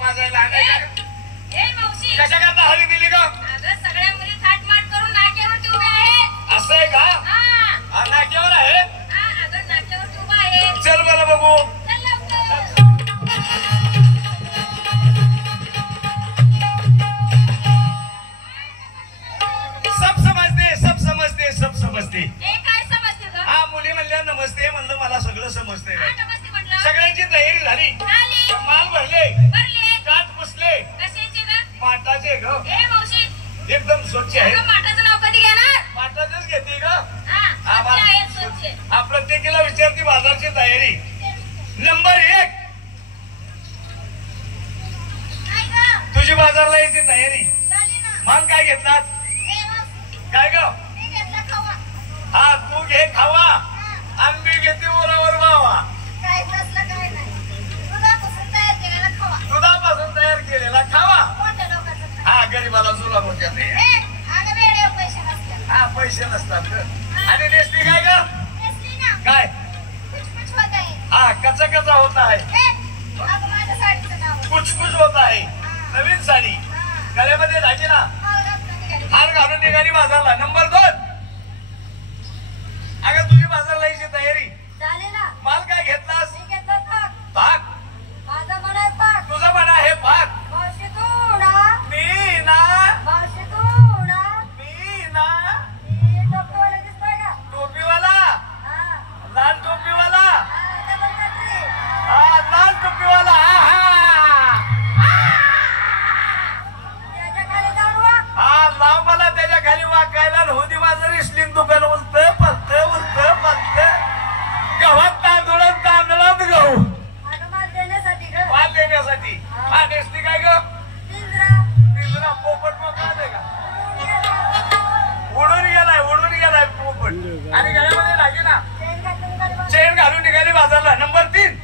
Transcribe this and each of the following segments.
वाजायला आणायला मावशी कशा करता हळी दिली ग? अगं सगळ्या मुली थाटमाट करून नाक्यावरती उभ्या आहेत. असं आहे का? हा नाक्यावर आहे. अगं नाक्यावरती उभा आहे. चल मला बघू. चल लवकर. सब समजते. काय समजते ग? हा मुली म्हणल्या नमस्ते म्हणलं मला सगळं समजते. नमस्ते म्हटलं. सगळ्यांची तयारी झाली. माल भरले काट पुसले. कशाचे ग? माठाचे ग. मावशी एकदम स्वच्छ आहे. माठाचं नाव कधी घेणार? माठाचंच घेते ग. स्वच्छ. हा प्रत्येकीला विचारती बाजारची तयारी. नंबर 1 तुझी बाजारला यायची तयारी. माल काय घेतलास? काय ग? हा तू घे खावा आणि मी घेते ओरावर बावा. दुधापासून तयार केलेला खावा. हा गरीबाला जुलाब होत्या. हा पैसे नसतात. आणि नेसली काय ग? काय? हा कचा कचा होता है. कुछ कुछ होता है. नवीन साडी गळ्यामध्ये दागिना हार घालून निघाली बाजारला. नंबर 2 अगं तुझी बाजारला यायची तयारी. माल काय घेतलास? पाक. तुझं म्हणा हे पाक. मी ना टोपीवाला लाल टोपीवाला. हा लाल टोपीवाला. हा लाव मला त्याच्या खाली वाकायला. होती माझं रिस्लिंग दुकान. उलत पलत गव्हात तांदळात गहू माल देण्यासाठी. हा नेसली काय ग? पिंजरा. पोपट मोकळा का? उडून गेलाय पोपट. आणि गळ्यामध्ये दागिना चेन घालून निघाली बाजारला. नंबर 3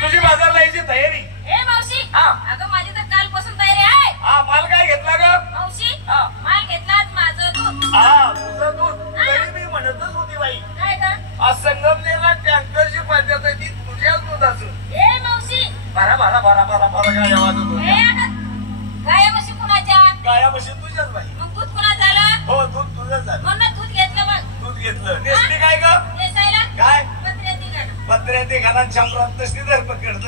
तुझी बाजारला यायची तयारी. मावशी अगं माझी तर कालपासून तयारी आहे. हा माल काय घेतला ग? मावशी माल घेतला माझं दूध. हा तुझं दूध. तरी मी म्हणतच होती बाई. काय का? आज संगमनेरला टँकरची पंचायत आहे ती तुझ्याच दुधाचं. मावशी बारा गाड्या वाजत होत्या. गाया म्हशी कुणाच्या? गाया म्हशी तुझ्याच बाई. मग दूध कुणा झालं? हो दूध तुझंच झालं. म्हणून दूध घेतलं. मग दूध घेतलं. नेसली काय ग? नेसायला काय? पत्र्याती घालून. घाला छामरात तसली धरपकड.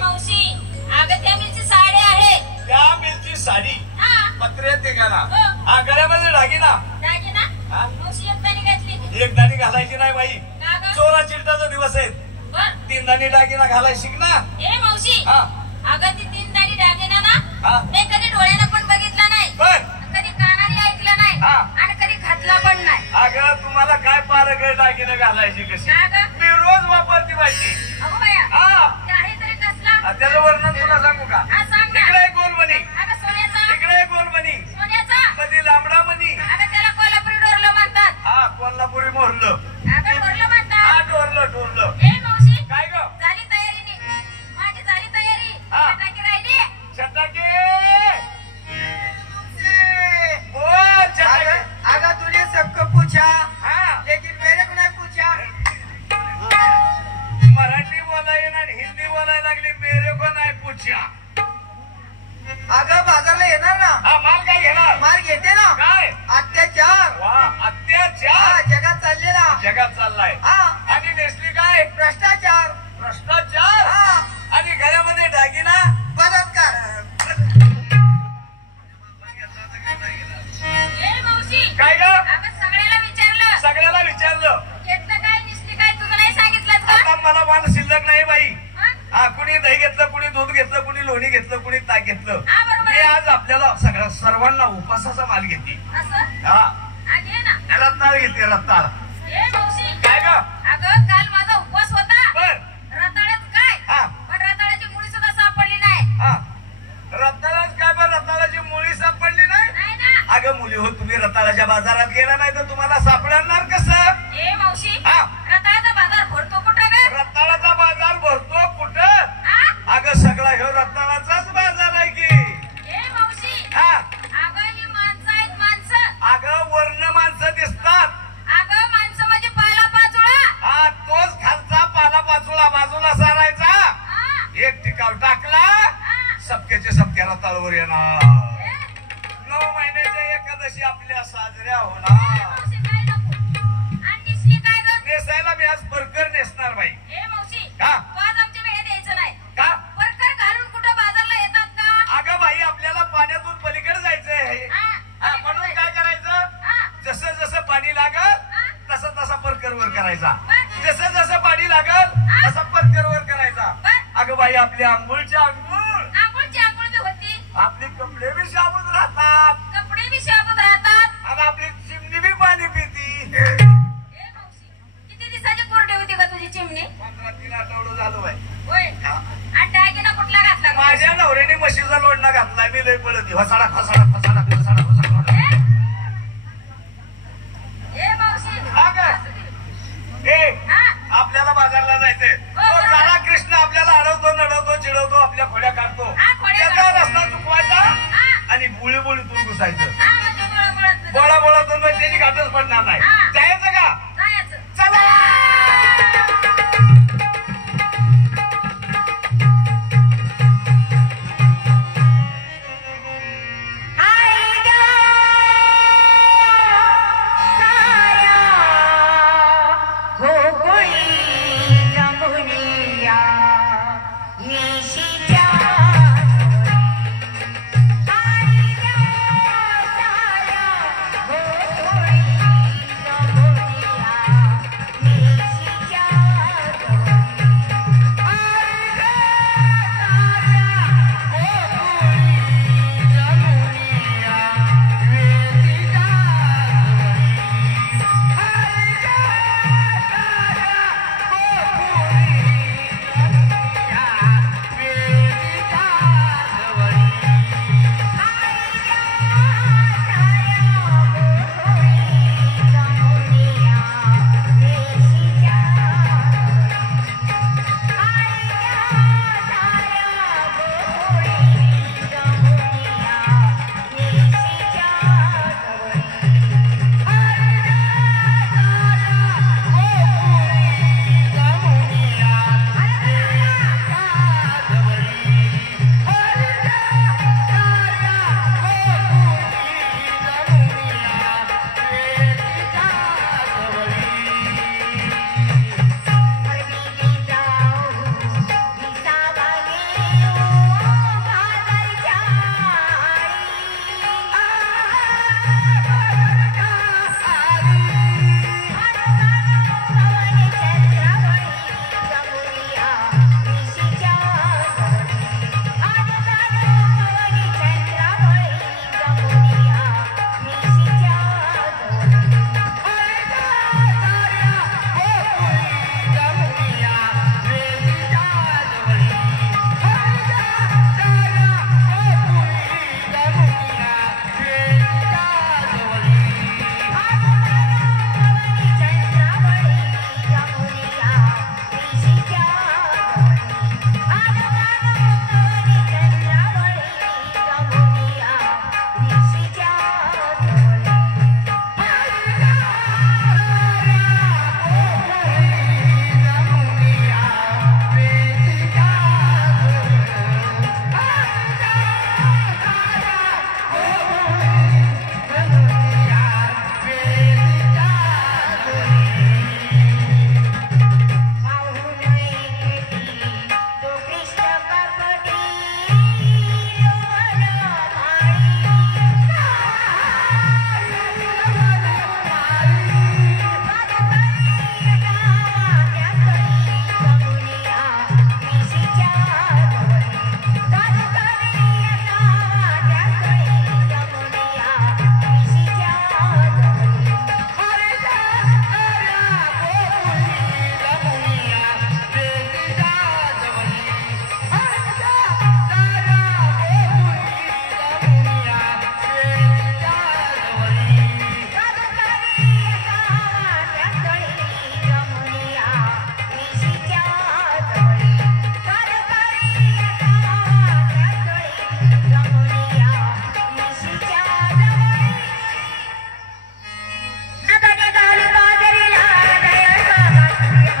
मावशी अगं त्या मिरची साडी आहे. त्या मिरची साडी पत्र्यात घाला. हो. हा गळ्यामध्ये दागिना मावशी एक दाणी घातली. एक दाणी घालायची नाही बाई. का ग? चोरा चिलटाचा दिवस आहे. 3 दाणी दागिना घालाय शिक ना. मावशी अगं ती 3 दाणी दागिना हा. मी कधी डोळ्यानं पण बघितला नाही. बर. कधी कानाने ऐकलं नाही. आणि कधी घातला पण नाही. अगं तुम्हाला काय पारगळ दागिने घालायची कशी? मी रोज वापरती बाईची. अगो बाया हा आहे तरी कसला? त्याचं वर्णन तुला सांगू का? सांग ना. इकडे गोलमणी. अगं सोन्याचा. इकडे गोलमणी. सोन्याचा. कधी लांबडा मणी. अगं त्याला कोल्हापुरी डोरलं म्हणतात. हा कोल्हापुरी मोरलं. अगं डोरलं म्हणतात. हा डोरलं. मावशी काय ग? झाली तयारी. माझी झाली तयारी. फटाके राहिली. चटाके बोल चटाके. अगर तूने सबको पूछा हाँ लेकिन मेरे को नहीं पूछा. मराठी बोलायला आणि हिंदी बोलायला लागली. मेरे को नाही पूछा. अगं बाजारला येणार ना. हा माल काय घेणार? माल घेते ना. काय? अत्याचार. वा अत्याचार जगात चाललेला. जगात चाललाय. आणि नेसली काय? भ्रष्टाचार. भ्रष्टाचार. आणि गळ्यामध्ये दागिना बलात्कार. मावशी काय ग? अगं सगळ्याला विचारलं. घेतलं काय निसली काय तुझं नाही सांगितलं का? आता मला मान शिल्लक नाही बाई. हा? कुणी दही घेतलं, कुणी दूध घेतलं, कुणी लोणी घेतलं, कुणी ताक घेतलं. हा, बरोबर. मी आज आपल्याला सर्वांना उपासाचा माल घेते. असं हा घे ना. रत्नाळ घेते. रत्नाळ. मावशी काय ग? अगं काल माझा उपवास होता. बर. रताळ्यात काय? पण रताळ्याची मुळी सुद्धा सापडली नाही. हा रत्नाळच काय? पण रत्नाळाची मुळी सापडली नाही. नाही ना. अगं मुली हो तुम्ही रताळाच्या बाजारात गेला नाही तर तुम्हाला सापडणार कसं? मावशी हा रताळ्याचा बाजार भरतो कुठं ग? रताळाचा बाजार भरतो कुठं? हा? अगं सगळा ह्यो रताळाचाच बाजार आहे की. मावशी हा अगं ही माणसं आहेत माणसं. अगं वर्ण माणसं दिसतात. अगं माणसं म्हणजे पाला पाचोळा. हा तोच खालचा पाला पाचोळा बाजूला सारायचा. एक टिकाव टाकला सपक्याच्या सपक्याला तळवर येणार 9 महिन्याच्या एकादशी आपल्या साजऱ्या होणार मावशी काय नको आणि दिसली काय ग नेसायला मी आज परकर नेसणार बाई ए मावशी का? तू आज आमच्या वेळेत यायचं नाही का परकर घालून कुठं बाजारला येतात का अगं बाई आपल्याला पाण्यातून पलीकडे जायचंय हा, म्हणून काय करायचं हा. जसं जसं पाणी लागल तसं तसा परकर वर करायचा बर. जसं जसं पाणी लागल तसा परकर वर करायचा बर. अगं बाई आपल्या आंघोळच्या आंघोळ आंघोळची आंघोळ बी होती आपले कपडे बी शाबूत राहतात कपडे बी शाबूत राहतात आणि आपली चिमणी बी पाणी पिती ए मावशी किती दिवसाची कोरडी होती का तुझी चिमणी 15-3 आठवडं झालं बाई होय आणि दागिना कुठला घातला ग? माझ्या नवऱ्याने म्हशीचा लोणला घातलाय मी लय पळत फसाडा फसाडा फसाडा फसाडा फसाडा ए मावशी हा काय? ए हा आपल्याला बाजारला जायचंय तो काळा कृष्ण आपल्याला अडवतो नडवतो चिडवतो आपल्या खोड्या काढतो हा, खोड्या त्याचा काढतो. रस्ता चुकवायचा हा. आणि बुळी बुळीतून घुसायचं हा म्हणजे मुळामुळात बोळा बोळातून त्याची गाठच पडणार नाही हा. त्या